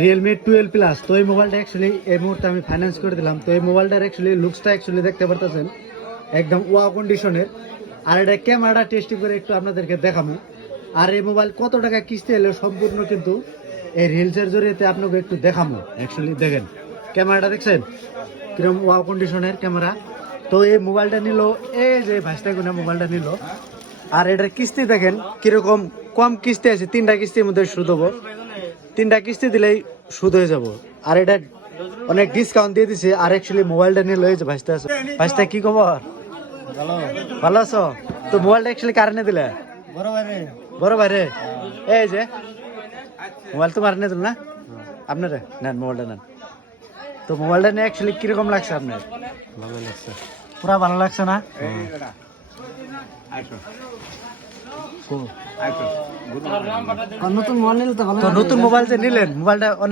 Realme 12 plus. তো এই মোবাইলটা অ্যাকচুয়ালি এই মুহূর্তে আমি ফাইন্যান্স করে দিলাম। তো এই মোবাইলটার অ্যাকচুয়ালি লুকসটা অ্যাকচুয়ালি দেখতে পারতেছেন একদম ওয়া কন্ডিশনের। আর এটা ক্যামেরাটা টেস্টিং করে একটু আপনাদেরকে দেখাবো। আর এই মোবাইল কত টাকা কিস্তি এলো সম্পূর্ণ কিন্তু এই রিলসের জরিয়েতে আপনাকে একটু দেখাবো। অ্যাকচুয়ালি দেখেন ক্যামেরাটা দেখছেন কিরকম ওয়া কন্ডিশনের ক্যামেরা। তো এই মোবাইলটা নিল এই যে ভাইস্টাগুনা মোবাইলটা নিল। আর এটার কিস্তি দেখেন কিরকম কম কিস্তি আছে, 3টা কিস্তির মধ্যে সুদ হবো। 3টা কিস্তি দিলেই সুদ হয়ে যাব। আর এটা অনেক ডিসকাউন্ট দিয়ে দিছে। আর অ্যাকচুয়ালি মোবাইলটা নিয়ে লয়েছে ভাইস্তা আছে। ভাইস্তা কি খবর? ভালো আছো? তো মোবাইলটা অ্যাকচুয়ালি কারণে দিলে বড় ভাই রে। এই যে মোবাইল তোমার নিয়ে দিল না আপনারে, নেন মোবাইলটা নেন। তো মোবাইলটা নিয়ে অ্যাকচুয়ালি কিরকম লাগছে আপনার? ভালো লাগছে। পুরা ভালো লাগছে না? নতুন মোবাইল নিলে তো ভালো। তো নতুন মোবাইল যে নিলেন, মোবাইলটা